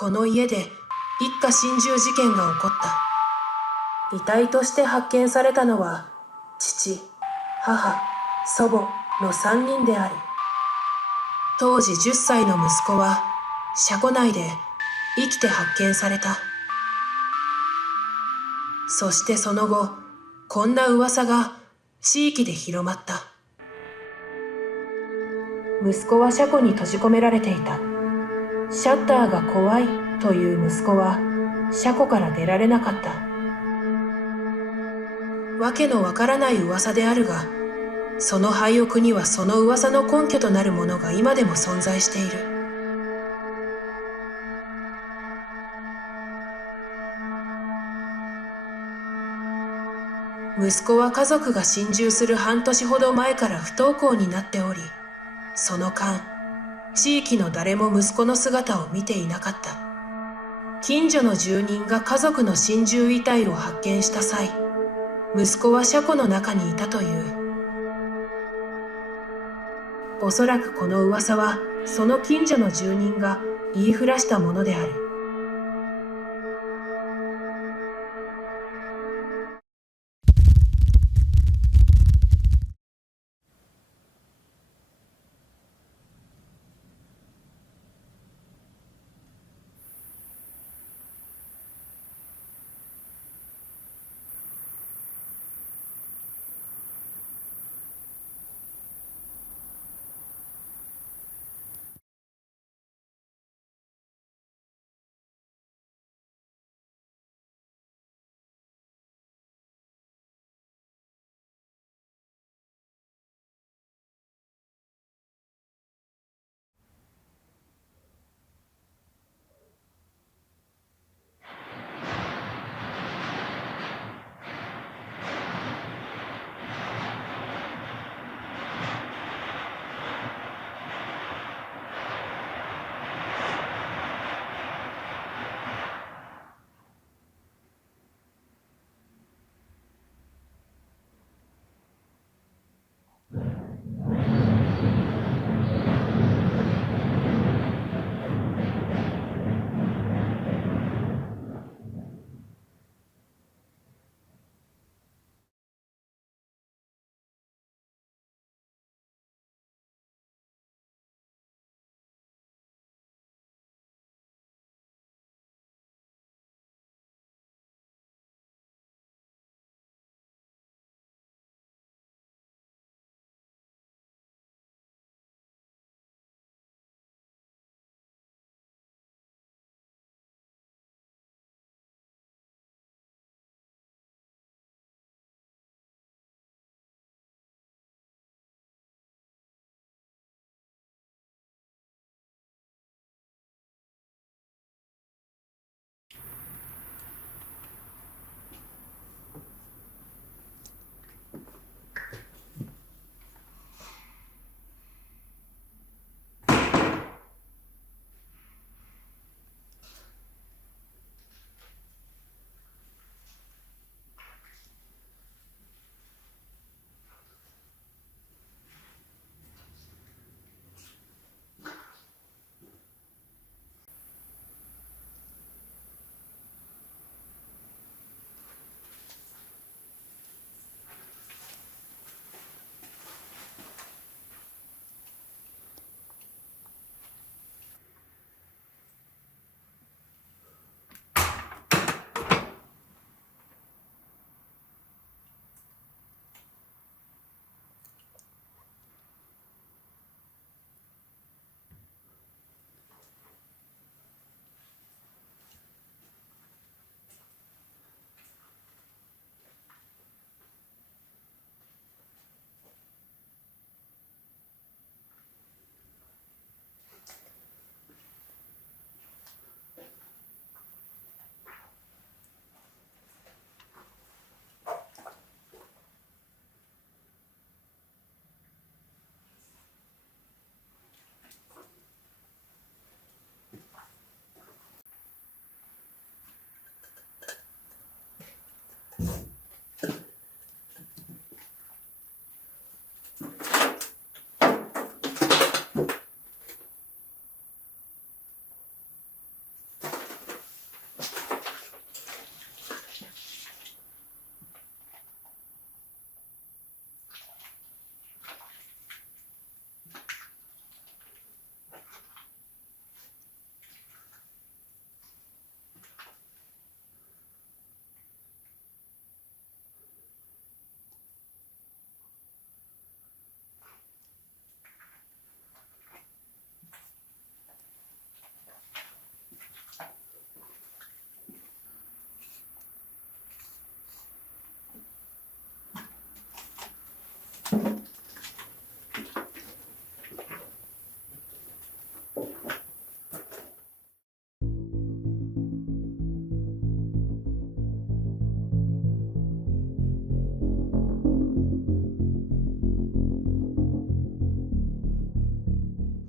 この家で一家心中事件が起こった。遺体として発見されたのは父、母、祖母の3人である。当時10歳の息子は車庫内で生きて発見された。そしてその後、こんな噂が地域で広まった。息子は車庫に閉じ込められていた。シャッターが怖いという息子は車庫から出られなかった。わけのわからない噂であるが、その廃屋にはその噂の根拠となるものが今でも存在している。息子は家族が心中する半年ほど前から不登校になっており、その間、地域の誰も息子の姿を見ていなかった。近所の住人が家族の心中遺体を発見した際、息子は車庫の中にいたという。おそらくこの噂は、その近所の住人が言いふらしたものである。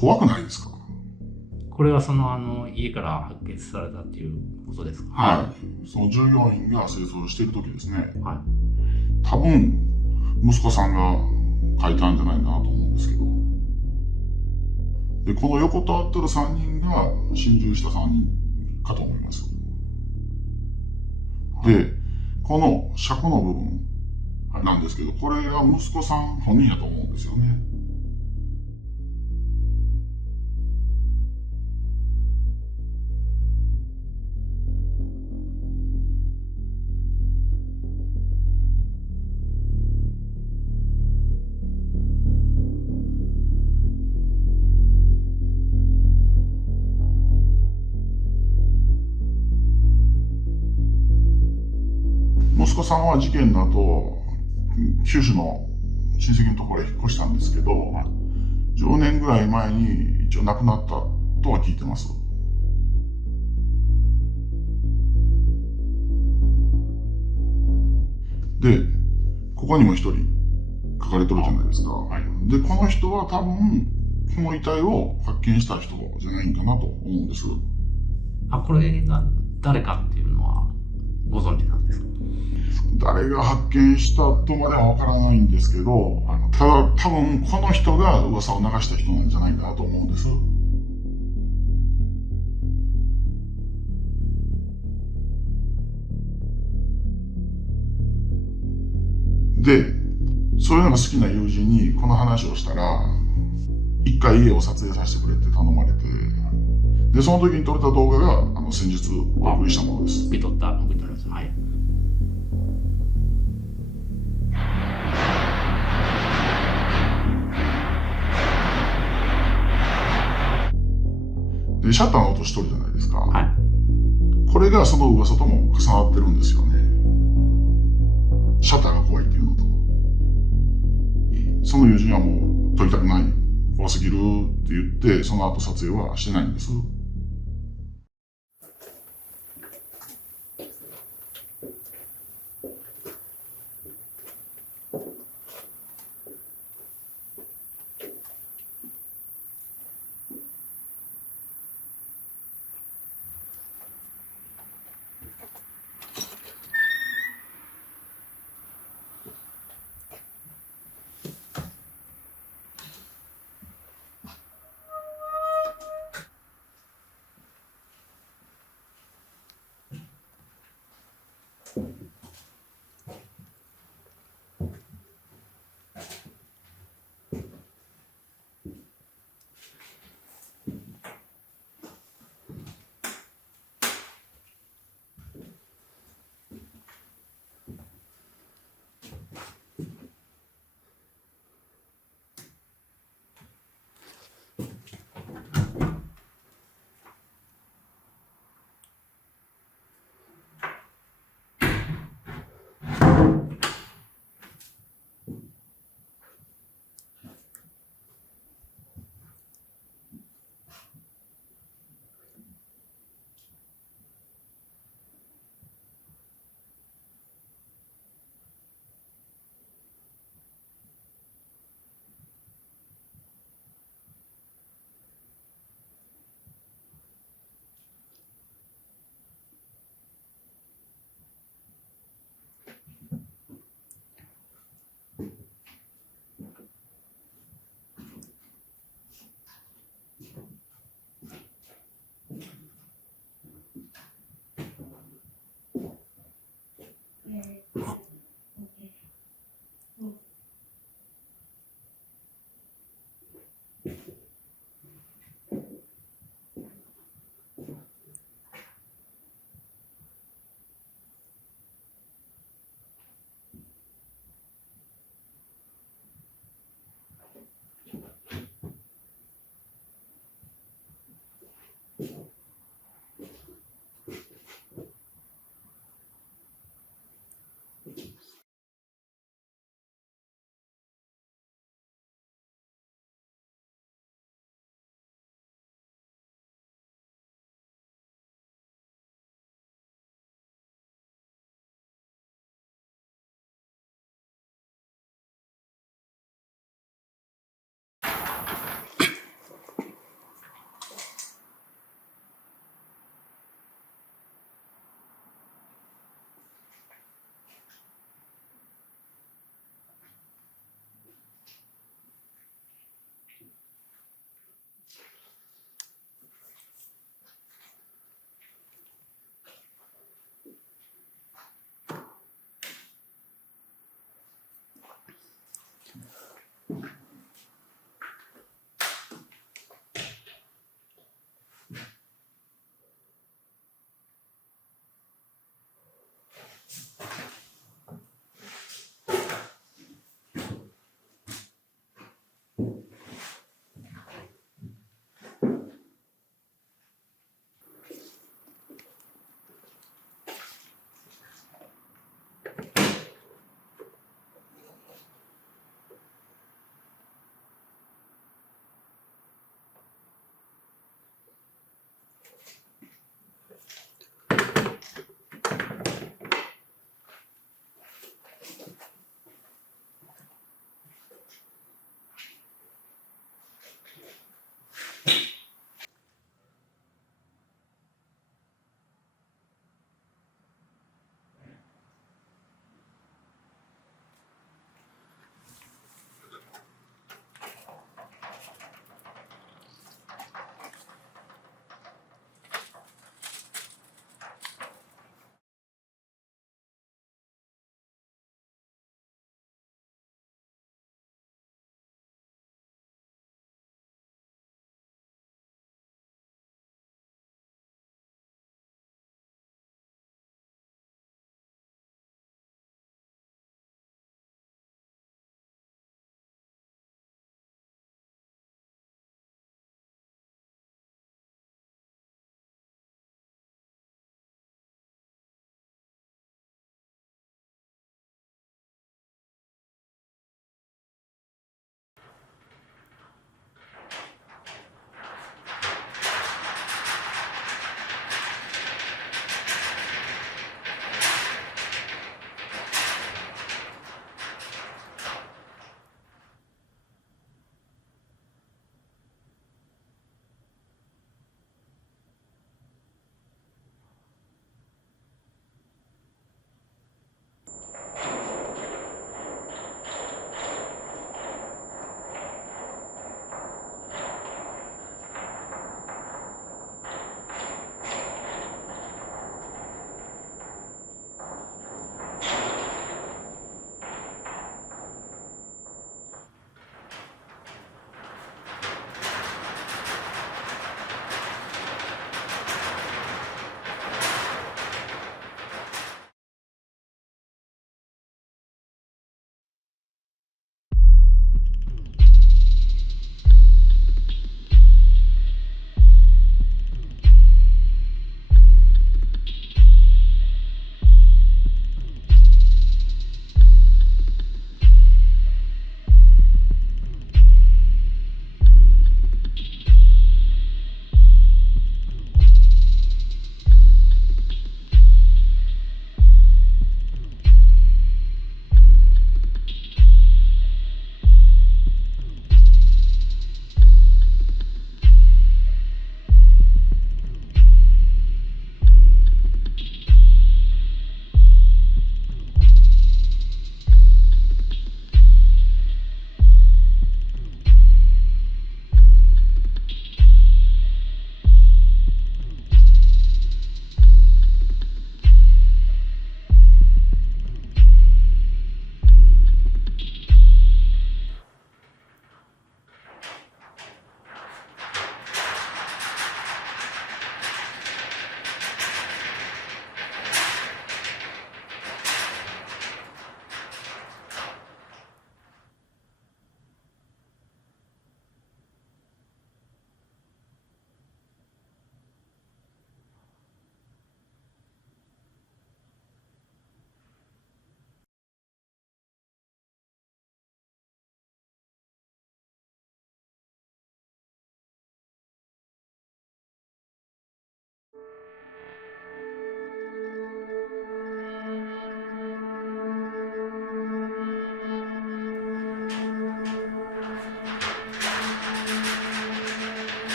怖くないですか？これは家から発見されたっていうことですか？はい。その従業員が清掃している時ですね。はい。多分、息子さんが書いたんじゃないかなと思うんですけど。で、この横たわってる3人が心中した3人かと思います。で、この車庫の部分なんですけど、これが息子さん本人やと思うんですよね。息子さんは事件の後、九州の親戚のところへ引っ越したんですけど、10年ぐらい前に一応亡くなったとは聞いてます。で、ここにも一人書かれてるじゃないですか。はい。で、この人は多分、この遺体を発見した人じゃないかなと思うんです。これが誰かっていうのはご存知なんですか？誰が発見したとまではわからないんですけど、ただ多分この人が噂を流した人なんじゃないかなと思うんです。で、そういうのが好きな友人にこの話をしたら、一回家を撮影させてくれって頼まれて、で、その時に撮れた動画が、先日お送りしたものです。受け取ります。はい。で、シャッターの音しとるじゃないですか。はい。これがその噂とも重なってるんですよね。シャッターが怖いっていうのと。その友人はもう撮りたくない。怖すぎるって言って、その後撮影はしてないんです。